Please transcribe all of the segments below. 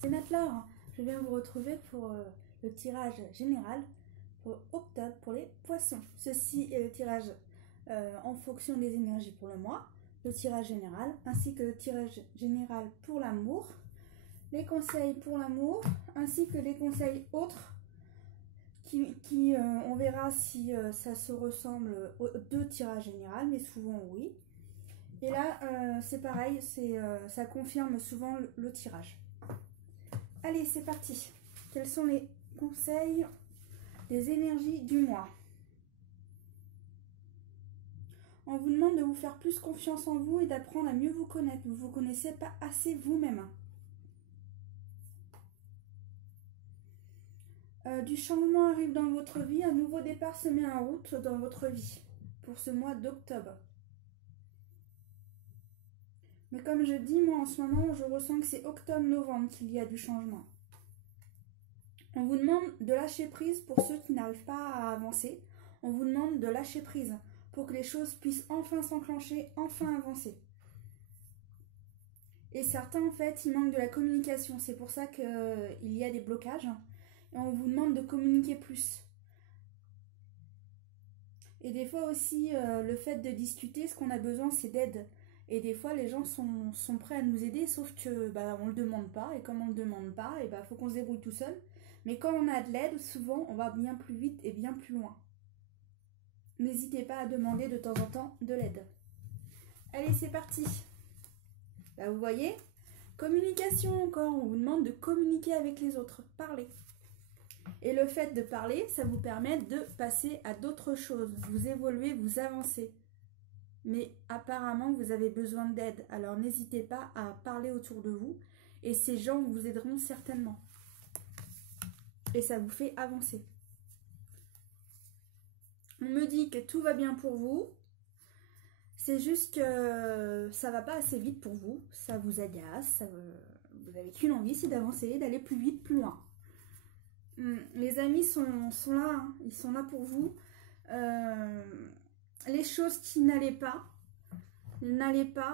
C'est Natlaure. Je viens vous retrouver pour le tirage général pour octobre pour les poissons. Ceci est le tirage en fonction des énergies pour le mois, le tirage général, ainsi que le tirage général pour l'amour, les conseils pour l'amour, ainsi que les conseils autres qui on verra si ça se ressemble aux deux tirages généraux, mais souvent oui. Et là, c'est pareil, ça confirme souvent le tirage. Allez, c'est parti. Quels sont les conseils des énergies du mois? On vous demande de vous faire plus confiance en vous et d'apprendre à mieux vous connaître. Vous ne vous connaissez pas assez vous-même. Du changement arrive dans votre vie. Un nouveau départ se met en route dans votre vie pour ce mois d'octobre. Mais comme je dis, moi en ce moment, je ressens que c'est octobre-novembre qu'il y a du changement. On vous demande de lâcher prise pour ceux qui n'arrivent pas à avancer. On vous demande de lâcher prise pour que les choses puissent enfin s'enclencher, enfin avancer. Et certains, en fait, ils manquent de la communication. C'est pour ça qu'il y a des blocages. Et on vous demande de communiquer plus. Et des fois aussi, le fait de discuter, ce qu'on a besoin, c'est d'aide. Et des fois, les gens sont prêts à nous aider, sauf que on ne le demande pas. Et comme on ne le demande pas, il faut qu'on se débrouille tout seul. Mais quand on a de l'aide, souvent, on va bien plus vite et bien plus loin. N'hésitez pas à demander de temps en temps de l'aide. Allez, c'est parti. Là, vous voyez, communication encore. On vous demande de communiquer avec les autres. Parler. Et le fait de parler, ça vous permet de passer à d'autres choses. Vous évoluez, vous avancez. Mais apparemment, vous avez besoin d'aide. Alors, n'hésitez pas à parler autour de vous. Et ces gens vous aideront certainement. Et ça vous fait avancer. On me dit que tout va bien pour vous. C'est juste que ça va pas assez vite pour vous. Ça vous agace. Vous n'avez qu'une envie, c'est d'avancer, d'aller plus vite, plus loin. Les amis sont là. Hein. Ils sont là pour vous. Les choses qui n'allaient pas,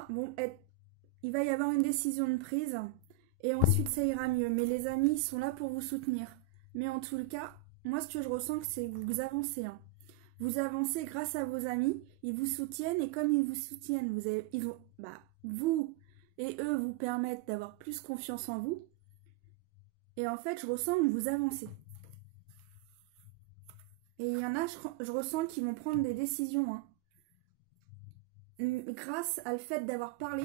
vont être... Il va y avoir une décision de prise. Et ensuite, ça ira mieux. Mais les amis sont là pour vous soutenir. Mais en tout cas, moi, ce que je ressens, c'est que vous avancez. Hein. Vous avancez grâce à vos amis. Ils vous soutiennent. Et comme ils vous soutiennent, vous et eux vous permettent d'avoir plus confiance en vous. Et en fait, je ressens que vous avancez. Et il y en a, je ressens qu'ils vont prendre des décisions. Hein. Grâce à le fait d'avoir parlé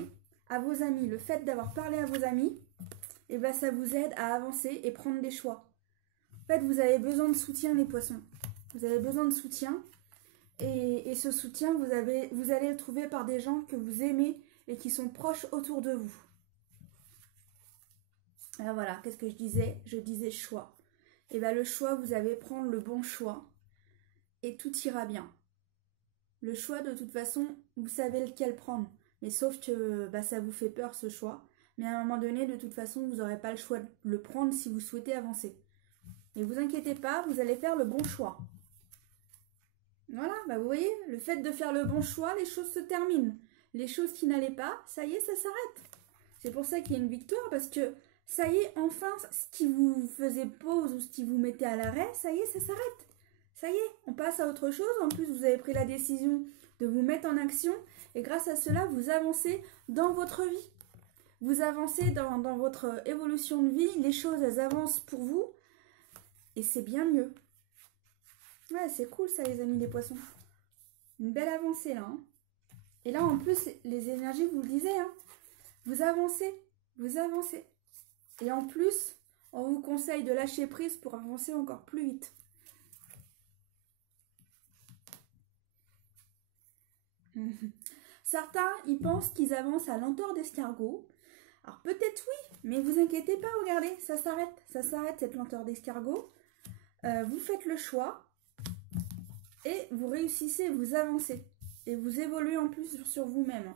à vos amis. Le fait d'avoir parlé à vos amis, ça vous aide à avancer et prendre des choix. En fait, vous avez besoin de soutien, les poissons. Vous avez besoin de soutien. Et ce soutien, vous allez le trouver par des gens que vous aimez et qui sont proches autour de vous. Alors voilà, qu'est-ce que je disais? Je disais choix. Et le choix, vous allez prendre le bon choix. Et tout ira bien. Le choix, de toute façon, vous savez lequel prendre. Mais sauf que ça vous fait peur, ce choix. Mais à un moment donné, de toute façon, vous n'aurez pas le choix de le prendre si vous souhaitez avancer. Et vous inquiétez pas, vous allez faire le bon choix. Voilà, vous voyez, le fait de faire le bon choix, les choses se terminent. Les choses qui n'allaient pas, ça y est, ça s'arrête. C'est pour ça qu'il y a une victoire, parce que ça y est, enfin, ce qui vous faisait pause ou ce qui vous mettait à l'arrêt, ça y est, ça s'arrête. Ça y est, on passe à autre chose. En plus, vous avez pris la décision de vous mettre en action. Et grâce à cela, vous avancez dans votre vie. Vous avancez dans votre évolution de vie. Les choses, elles avancent pour vous. Et c'est bien mieux. Ouais, c'est cool ça, les amis des poissons. Une belle avancée là. Hein. Et là, en plus, les énergies, vous le disiez, hein, vous avancez. Vous avancez. Et en plus, on vous conseille de lâcher prise pour avancer encore plus vite. Certains, ils pensent qu'ils avancent à l'entorse d'escargot. Alors peut-être oui, mais vous inquiétez pas, regardez, ça s'arrête cette lenteur d'escargot. Vous faites le choix et vous réussissez, vous avancez et vous évoluez en plus sur vous-même.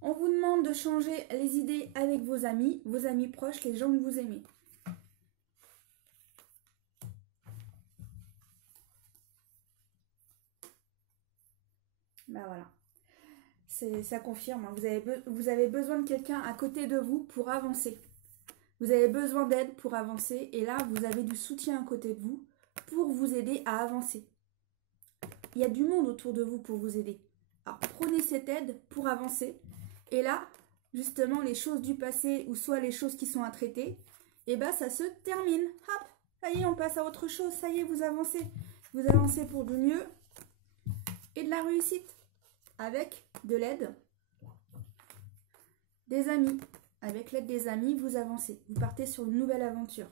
On vous demande de changer les idées avec vos amis proches, les gens que vous aimez. Voilà. Ça confirme, hein. Vous avez besoin de quelqu'un à côté de vous pour avancer. Vous avez besoin d'aide pour avancer et là, vous avez du soutien à côté de vous pour vous aider à avancer. Il y a du monde autour de vous pour vous aider. Alors, prenez cette aide pour avancer. Et là, justement, les choses du passé ou soit les choses qui sont à traiter, et bien, ça se termine. Hop, ça y est, on passe à autre chose. Ça y est, vous avancez. Vous avancez pour du mieux et de la réussite avec de l'aide des amis. Avec l'aide des amis, vous avancez. Vous partez sur une nouvelle aventure.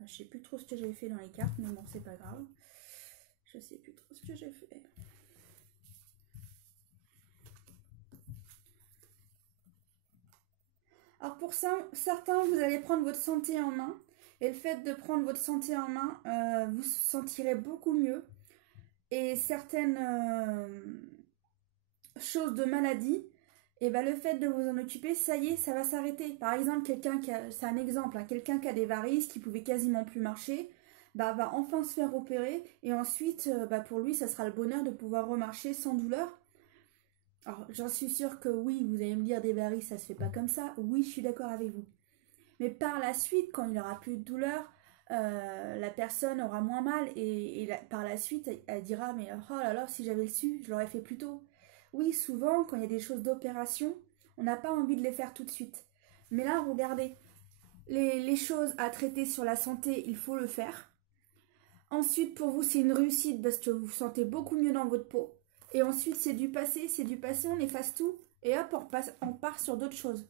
Je sais plus trop ce que j'ai fait dans les cartes, mais bon, c'est pas grave. Je sais plus trop ce que j'ai fait. Alors pour ça, certains, vous allez prendre votre santé en main. Et le fait de prendre votre santé en main, vous vous sentirez beaucoup mieux. Et certaines choses de maladie, et ben le fait de vous en occuper, ça y est, ça va s'arrêter. Par exemple, quelqu'un qui a, c'est un exemple, hein, quelqu'un qui a des varices, qui pouvait quasiment plus marcher, bah, va enfin se faire opérer. Et ensuite, pour lui, ça sera le bonheur de pouvoir remarcher sans douleur. Alors, j'en suis sûre que oui, vous allez me dire des varices, ça se fait pas comme ça. Oui, je suis d'accord avec vous. Mais par la suite, quand il n'aura plus de douleur, la personne aura moins mal et par la suite, elle dira mais oh là là, si j'avais su, je l'aurais fait plus tôt. Oui, souvent, quand il y a des choses d'opération, on n'a pas envie de les faire tout de suite. Mais là, regardez, les choses à traiter sur la santé, il faut le faire. Ensuite, pour vous, c'est une réussite parce que vous vous sentez beaucoup mieux dans votre peau. Et ensuite, c'est du passé, on efface tout et hop, on part sur d'autres choses.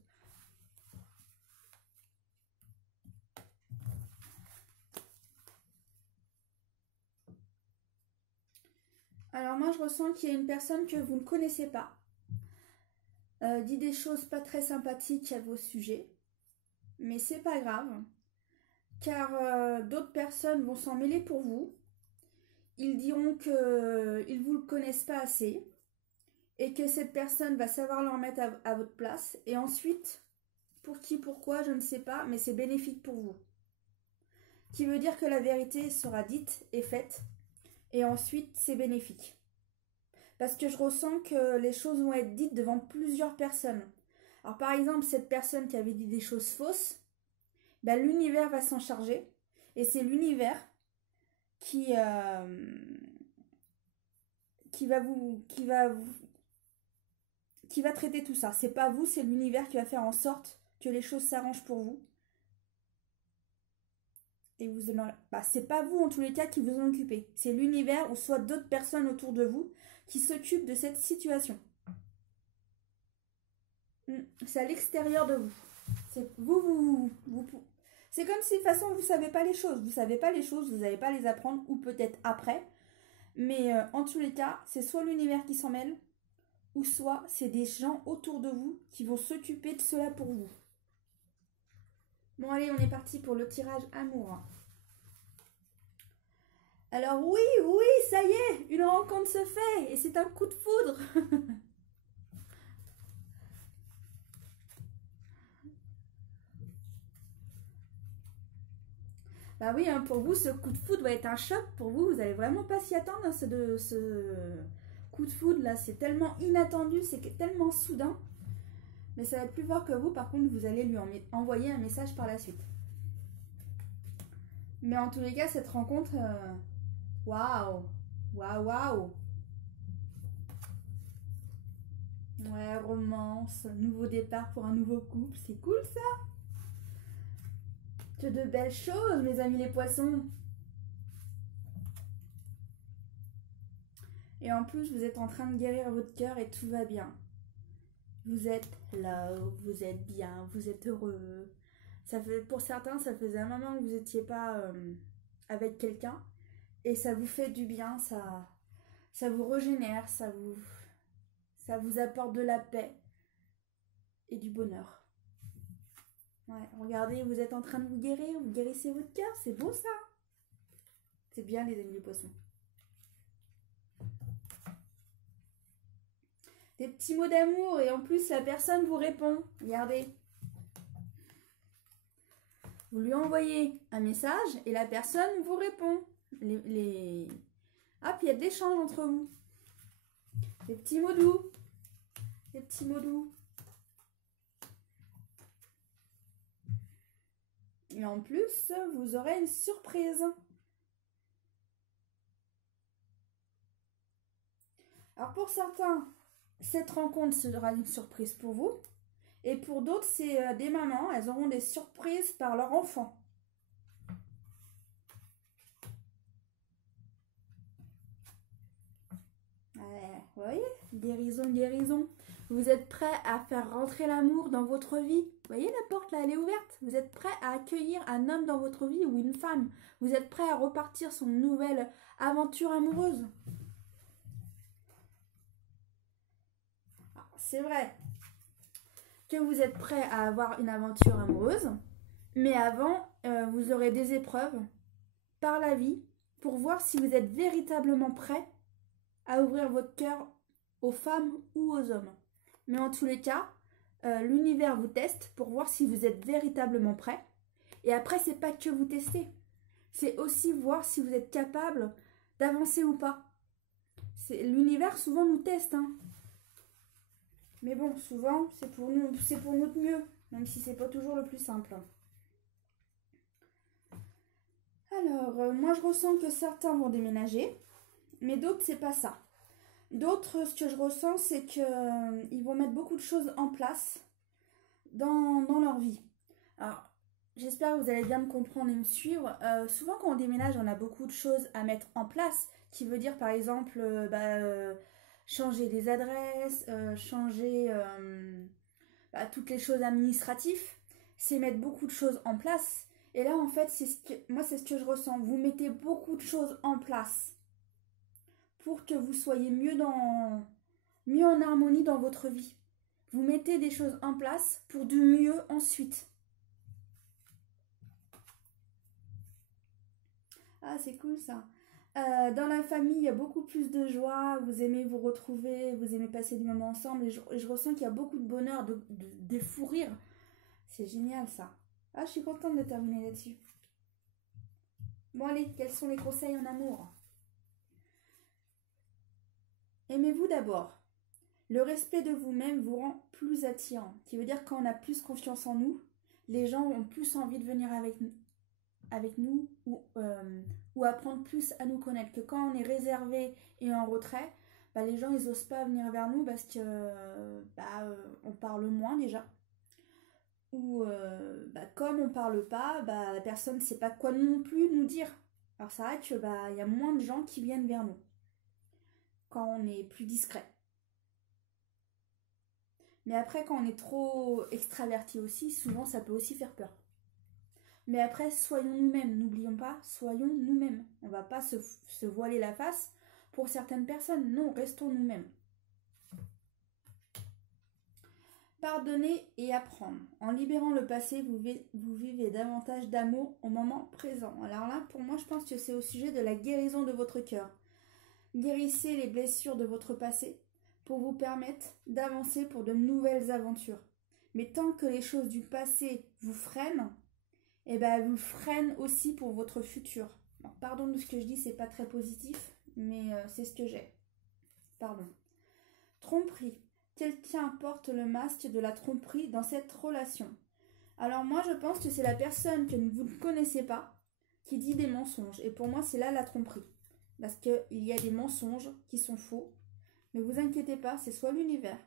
Alors moi, je ressens qu'il y a une personne que vous ne connaissez pas. Dit des choses pas très sympathiques à vos sujets. Mais c'est pas grave. Car d'autres personnes vont s'en mêler pour vous. Ils diront qu'ils ne vous le connaissent pas assez. Et que cette personne va savoir leur mettre à votre place. Et ensuite, pour qui, pourquoi, je ne sais pas, mais c'est bénéfique pour vous. Qui veut dire que la vérité sera dite et faite. Et ensuite, c'est bénéfique. Parce que je ressens que les choses vont être dites devant plusieurs personnes. Alors par exemple, cette personne qui avait dit des choses fausses, ben, l'univers va s'en charger. Et c'est l'univers qui va traiter tout ça. C'est pas vous, c'est l'univers qui va faire en sorte que les choses s'arrangent pour vous. Et vous c'est pas vous en tous les cas qui vous en occupez. C'est l'univers ou soit d'autres personnes autour de vous qui s'occupent de cette situation. C'est à l'extérieur de vous. C'est vous. C'est comme si de toute façon vous savez pas les choses. Vous savez pas les choses, vous n'allez pas les apprendre ou peut-être après. Mais en tous les cas, c'est soit l'univers qui s'en mêle ou soit c'est des gens autour de vous qui vont s'occuper de cela pour vous. Bon allez, on est parti pour le tirage amour. Alors oui, ça y est, une rencontre se fait et c'est un coup de foudre. Bah oui, hein, pour vous, ce coup de foudre va être un choc. Pour vous, vous n'allez vraiment pas s'y attendre, hein, ce coup de foudre là. C'est tellement inattendu, c'est tellement soudain. Mais ça va être plus fort que vous. Par contre, vous allez lui envoyer un message par la suite. Mais en tous les cas, cette rencontre... Waouh! Ouais, romance, nouveau départ pour un nouveau couple. C'est cool ça! Que de belles choses, mes amis les poissons. Et en plus, vous êtes en train de guérir votre cœur et tout va bien. Vous êtes là, vous êtes bien, vous êtes heureux. Ça fait, pour certains, ça faisait un moment que vous n'étiez pas avec quelqu'un. Et ça vous fait du bien, ça vous régénère, ça vous apporte de la paix et du bonheur. Ouais, regardez, vous êtes en train de vous guérir, vous guérissez votre cœur, c'est beau ça. C'est bien les amis les poissons. Des petits mots d'amour et en plus la personne vous répond. Regardez. Vous lui envoyez un message et la personne vous répond. Ah, puis il y a de l'échange entre vous. Des petits mots doux. les petits mots doux. Et en plus, vous aurez une surprise. Alors pour certains, cette rencontre sera une surprise pour vous. Et pour d'autres, c'est des mamans, elles auront des surprises par leur enfant. Vous voyez, guérison, guérison. Vous êtes prêt à faire rentrer l'amour dans votre vie? Vous voyez la porte là, elle est ouverte. Vous êtes prêt à accueillir un homme dans votre vie ou une femme? Vous êtes prêt à repartir sur une nouvelle aventure amoureuse? C'est vrai que vous êtes prêt à avoir une aventure amoureuse, mais avant, vous aurez des épreuves par la vie pour voir si vous êtes véritablement prêt à ouvrir votre cœur aux femmes ou aux hommes. Mais en tous les cas, l'univers vous teste pour voir si vous êtes véritablement prêt. Et après, c'est pas que vous tester, c'est aussi voir si vous êtes capable d'avancer ou pas. L'univers souvent nous teste, hein. Mais bon, souvent, c'est pour notre mieux, même si c'est pas toujours le plus simple. Alors, moi je ressens que certains vont déménager, mais d'autres c'est pas ça. D'autres, ce que je ressens, c'est qu'ils vont mettre beaucoup de choses en place dans leur vie. Alors, j'espère que vous allez bien me comprendre et me suivre. Souvent quand on déménage, on a beaucoup de choses à mettre en place, qui veut dire par exemple changer les adresses, changer toutes les choses administratives, c'est mettre beaucoup de choses en place. Et là, en fait, c'est ce que je ressens. Vous mettez beaucoup de choses en place pour que vous soyez mieux en harmonie dans votre vie. Vous mettez des choses en place pour du mieux ensuite. Ah, c'est cool ça. Dans la famille, il y a beaucoup plus de joie, vous aimez vous retrouver, vous aimez passer du moment ensemble, et je ressens qu'il y a beaucoup de bonheur, des fous rires. C'est génial ça. Ah, je suis contente de terminer là-dessus. Bon allez, quels sont les conseils en amour? Aimez-vous d'abord. Le respect de vous-même vous rend plus attirant, qui veut dire quand on a plus confiance en nous, les gens ont plus envie de venir avec nous ou apprendre plus à nous connaître. Que quand on est réservé et en retrait, les gens ils n'osent pas venir vers nous parce que on parle moins déjà. Ou comme on parle pas, la personne ne sait pas quoi non plus nous dire. Alors c'est vrai que y a moins de gens qui viennent vers nous quand on est plus discret. Mais après quand on est trop extraverti aussi, souvent ça peut aussi faire peur. Mais après, soyons nous-mêmes, n'oublions pas, soyons nous-mêmes. On ne va pas se voiler la face pour certaines personnes. Non, restons nous-mêmes. Pardonner et apprendre. En libérant le passé, vous vivez davantage d'amour au moment présent. Alors là, pour moi, je pense que c'est au sujet de la guérison de votre cœur. Guérissez les blessures de votre passé pour vous permettre d'avancer pour de nouvelles aventures. Mais tant que les choses du passé vous freinent, elle vous freine aussi pour votre futur. Alors, pardon de ce que je dis, c'est pas très positif, mais c'est ce que j'ai. Pardon. Tromperie. Quelqu'un porte le masque de la tromperie dans cette relation. Alors moi, je pense que c'est la personne que vous ne connaissez pas qui dit des mensonges. Et pour moi, c'est là la tromperie. Parce qu'il y a des mensonges qui sont faux. Ne vous inquiétez pas, c'est soit l'univers,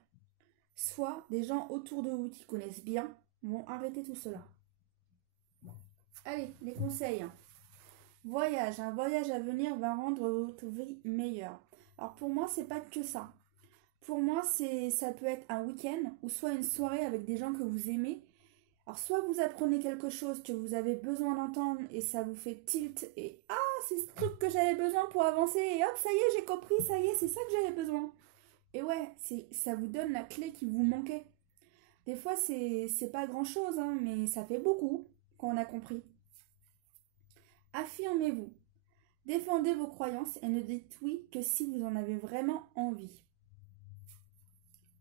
soit des gens autour de vous qui connaissent bien vont arrêter tout cela. Allez, les conseils. Voyage. Un voyage à venir va rendre votre vie meilleure. Alors pour moi, c'est pas que ça. Pour moi, ça peut être un week-end ou soit une soirée avec des gens que vous aimez. Alors soit vous apprenez quelque chose que vous avez besoin d'entendre et ça vous fait tilt et ah, c'est ce truc que j'avais besoin pour avancer et hop, ça y est, j'ai compris, ça y est, c'est ça que j'avais besoin. Et ouais, ça vous donne la clé qui vous manquait. Des fois, c'est pas grand-chose, hein, mais ça fait beaucoup quand on a compris. Affirmez-vous. Défendez vos croyances et ne dites oui que si vous en avez vraiment envie.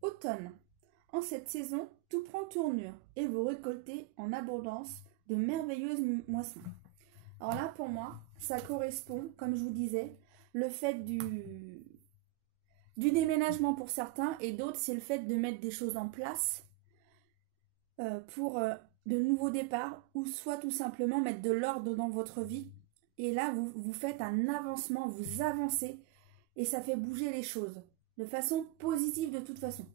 Automne. En cette saison, tout prend tournure et vous récoltez en abondance de merveilleuses moissons. Alors là, pour moi, ça correspond, comme je vous disais, le fait du déménagement pour certains, et d'autres, c'est le fait de mettre des choses en place pour de nouveaux départs, ou soit tout simplement mettre de l'ordre dans votre vie. Et là, vous faites un avancement, vous avancez, et ça fait bouger les choses de façon positive de toute façon.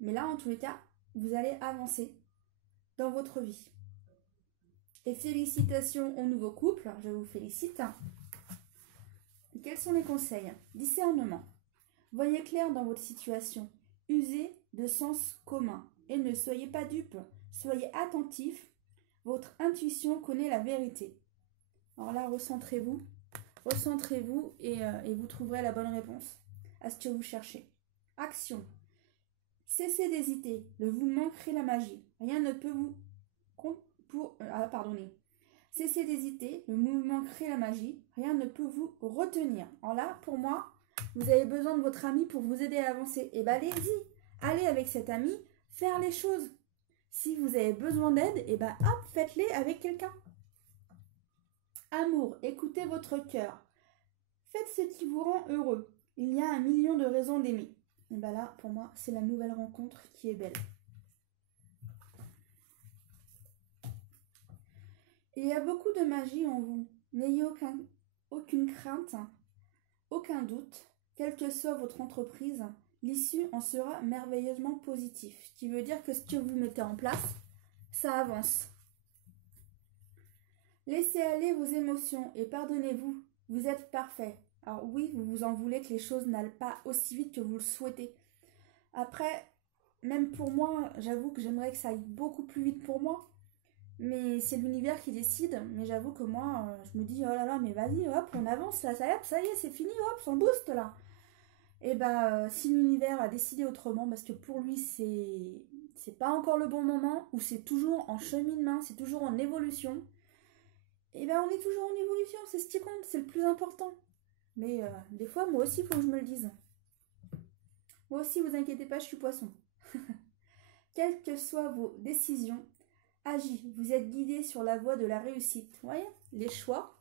Mais là, en tous les cas, vous allez avancer dans votre vie. Et félicitations au nouveau couple, je vous félicite. Quels sont les conseils? Discernement. Voyez clair dans votre situation. Usez de sens commun et ne soyez pas dupes. Soyez attentifs. Votre intuition connaît la vérité. Alors là, recentrez-vous. Recentrez-vous et vous trouverez la bonne réponse à ce que vous cherchez. Action. Cessez d'hésiter. Vous manquerez la magie. Rien ne peut vous... pardonnez. Cessez d'hésiter. Le mouvement crée la magie. Rien ne peut vous retenir. Alors là, pour moi, vous avez besoin de votre ami pour vous aider à avancer. Et bien, allez-y. Allez avec cet ami faire les choses. Si vous avez besoin d'aide, et ben hop, faites-les avec quelqu'un. Amour, écoutez votre cœur. Faites ce qui vous rend heureux. Il y a 1 million de raisons d'aimer. Et bien là, pour moi, c'est la nouvelle rencontre qui est belle. Il y a beaucoup de magie en vous. N'ayez aucune crainte, aucun doute. Quelle que soit votre entreprise, l'issue en sera merveilleusement positive. Ce qui veut dire que ce que vous mettez en place, ça avance. Laissez aller vos émotions et pardonnez-vous. Vous êtes parfait. Alors oui, vous vous en voulez que les choses n'allent pas aussi vite que vous le souhaitez. Après, même pour moi, j'avoue que j'aimerais que ça aille beaucoup plus vite pour moi. Mais c'est l'univers qui décide. Mais j'avoue que moi, je me dis, oh là là, mais vas-y, hop, on avance, là, ça y est, c'est fini, hop, on booste là. Et bah, si l'univers a décidé autrement, parce que pour lui, c'est pas encore le bon moment, ou c'est toujours en cheminement, c'est toujours en évolution, et ben on est toujours en évolution, c'est ce qui compte, c'est le plus important. Mais des fois, moi aussi, il faut que je me le dise. Moi aussi, vous inquiétez pas, je suis poisson. Quelles que soient vos décisions, agis, vous êtes guidé sur la voie de la réussite. Vous voyez, les choix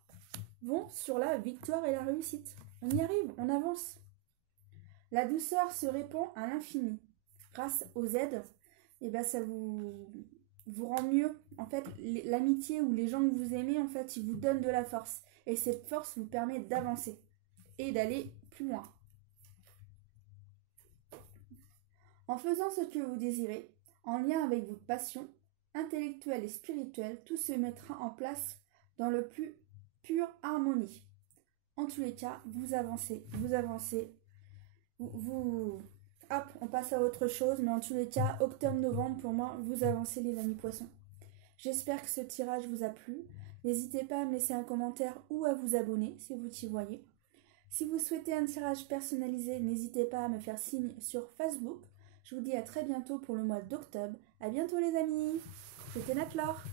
vont sur la victoire et la réussite. On y arrive, on avance. La douceur se répand à l'infini. Grâce aux aides, et ben ça vous rend mieux. En fait, l'amitié ou les gens que vous aimez, en fait, ils vous donnent de la force. Et cette force vous permet d'avancer et d'aller plus loin. En faisant ce que vous désirez, en lien avec votre passion, intellectuelle et spirituelle, tout se mettra en place dans le plus pure harmonie. En tous les cas, vous avancez. Hop, on passe à autre chose, mais en tous les cas, octobre-novembre, pour moi, vous avancez les amis poissons. J'espère que ce tirage vous a plu. N'hésitez pas à me laisser un commentaire ou à vous abonner si vous t'y voyez. Si vous souhaitez un tirage personnalisé, n'hésitez pas à me faire signe sur Facebook. Je vous dis à très bientôt pour le mois d'octobre. À bientôt les amis. C'était Nat Laure.